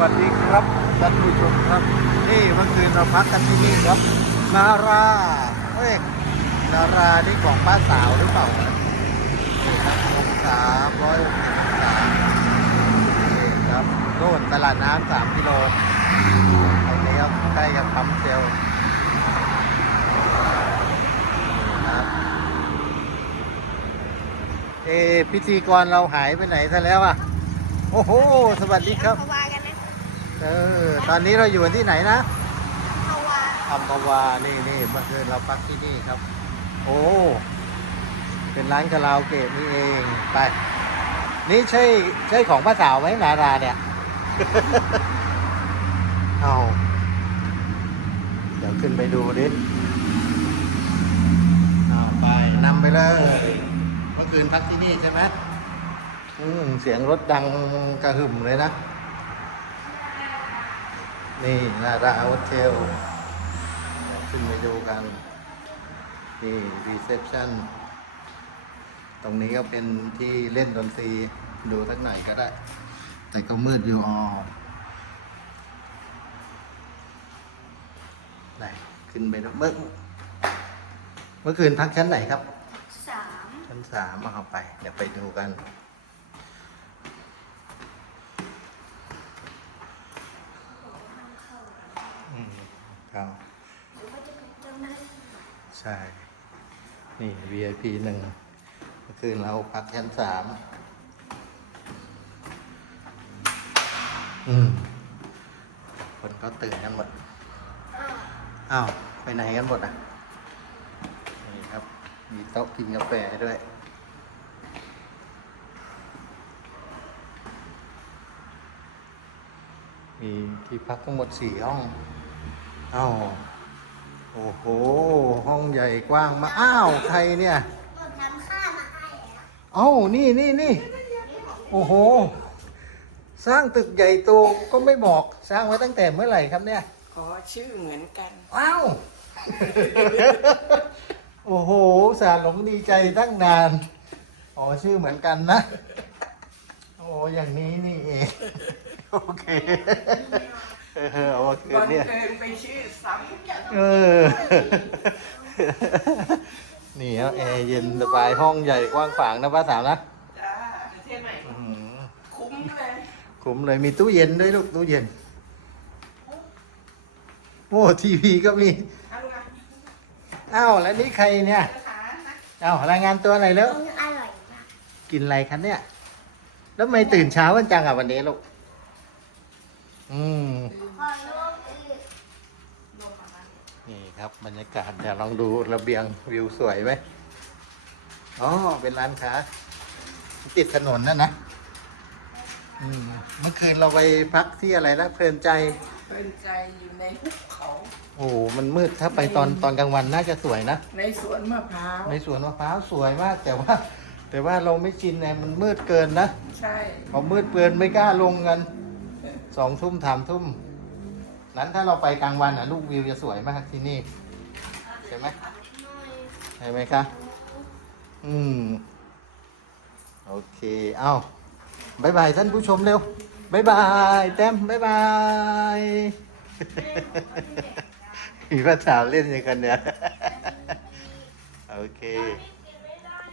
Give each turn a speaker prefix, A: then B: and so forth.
A: วัสดีครับท่านผู้ชมครับนี่วมนคืนเราพักกันที่นี่ครับนาราเฮ้ยนารานี่ของป้าสาวหรือเปล่าครับองศาร้อยกสิาสามครับโน่นตลาดน้ำสามกิโลตรงนี้ครับใกล้กับปั๊มเซลเอพิธีกรเราหายไปไหนซะแล้วอ่ะโอ้โหสวัสดีครับออตอนนี้เราอยู่ที่ไหนนะอัมพวา นี่นี่เมื่อคืนเราพักที่นี่ครับ โอ้ เป็นร้านคาราโอเกะนี่เอง ไป นี่ใช่ใช่ของป้าสาวไหมนาราเนี่ย เอาเดี๋ยวขึ้นไปดูดิเอาไปนำไปเลย เมื่อคืนพักที่นี่ใช่ไหม เสียงรถดังกระหึ่มเลยนะนี่นาราวัเทลขึ้นไปดูกัน นี่รีเซพชัน ตรงนี้ก็เป็นที่เล่นดนตรี ดูทั้งไหนก็ได้ แต่ก็มืดอยู่ออไหนขึ้นไปแล้วเมื่อเมื่อคืนพักชั้นไหนครับสาม ชั้นสามมาเอาไป เดี๋ยวไปดูกันเาใช่ นี่ VIP หนึ่งเมื่อคืนเราพักชั้นสาม อืม คนก็ตื่นกันหมด อ้าว ไป ไหน กัน หมด อ่ะนี่ครับ มีโต๊ะกินกาแฟด้วย มีที่พักทั้งหมดสี่ห้องอ้าว โอ้โห ห้องใหญ่กว้างมาอ้าวใครเนี่ยเอ้า นี่นี่นี่โอ้โห สร้างตึกใหญ่โตก็ไม่บอกสร้างไว้ตั้งแต่เมื่อไหร่ครับ เนี่ย
B: ขอชื่อเหมือนกัน
A: อ้าว โอ้โหสารหลงดีใจตั้งนานอ๋อชื่อเหมือนกันนะ โอ้อย่างนี้นี่เอง โอเคเอออคนวันเนี่ย
B: เกินไปชื่อสัำ
A: เออนี่ครับแอร์เย็นสบายห้องใหญ่กว้างขวางนะป้าสาวนะ จ
B: ้าเที่ยไหนคุ้มเลย
A: คุ้มเลยมีตู้เย็นด้วย ลูก ตู้เย็นโอ้ทีวีก็มี เอ้าวแล้วนี่ใครเนี่ย เอ้ารายงานตัวหนไรแล้วอร่อยมากกินอะไรคะเนี่ย แล้วทำไม่ตื่นเช้าวันจังอ่ะวันนี้ลูกอืมนี่ครับ บรรยากาศเดี๋ยวลองดูระเบียงวิวสวยไหมอ๋อเป็นร้านค้าติดถนนนั่นนะอืมเมื่อคืนเราไปพักที่อะไรนะเพลินใจ
B: เพลินใจอยู่ในภูเขา
A: โอ้ มันมืดถ้าไปตอนตอนกลางวันน่าจะสวยนะ
B: ในสวนมะพร้าว
A: ในสวนมะพร้าวสวยมาก แต่ว่า แต่ว่าเราไม่ชินไงมันมืดเกินนะ ใช่ พอมืดเกินไม่กล้าลงกันสองทุ่มสามทุ่ม นั้นถ้าเราไปกลางวันอ่ะลูกวิวจะสวยมากที่นี่ ใช่ไหมใช่ไหมคะ อืม โอเค เอาบายบาย ท่านผู้ชมเร็วบายบาย แต้มบายบาย มีภาษาเล่นอย่างกันเนี่ย โอเค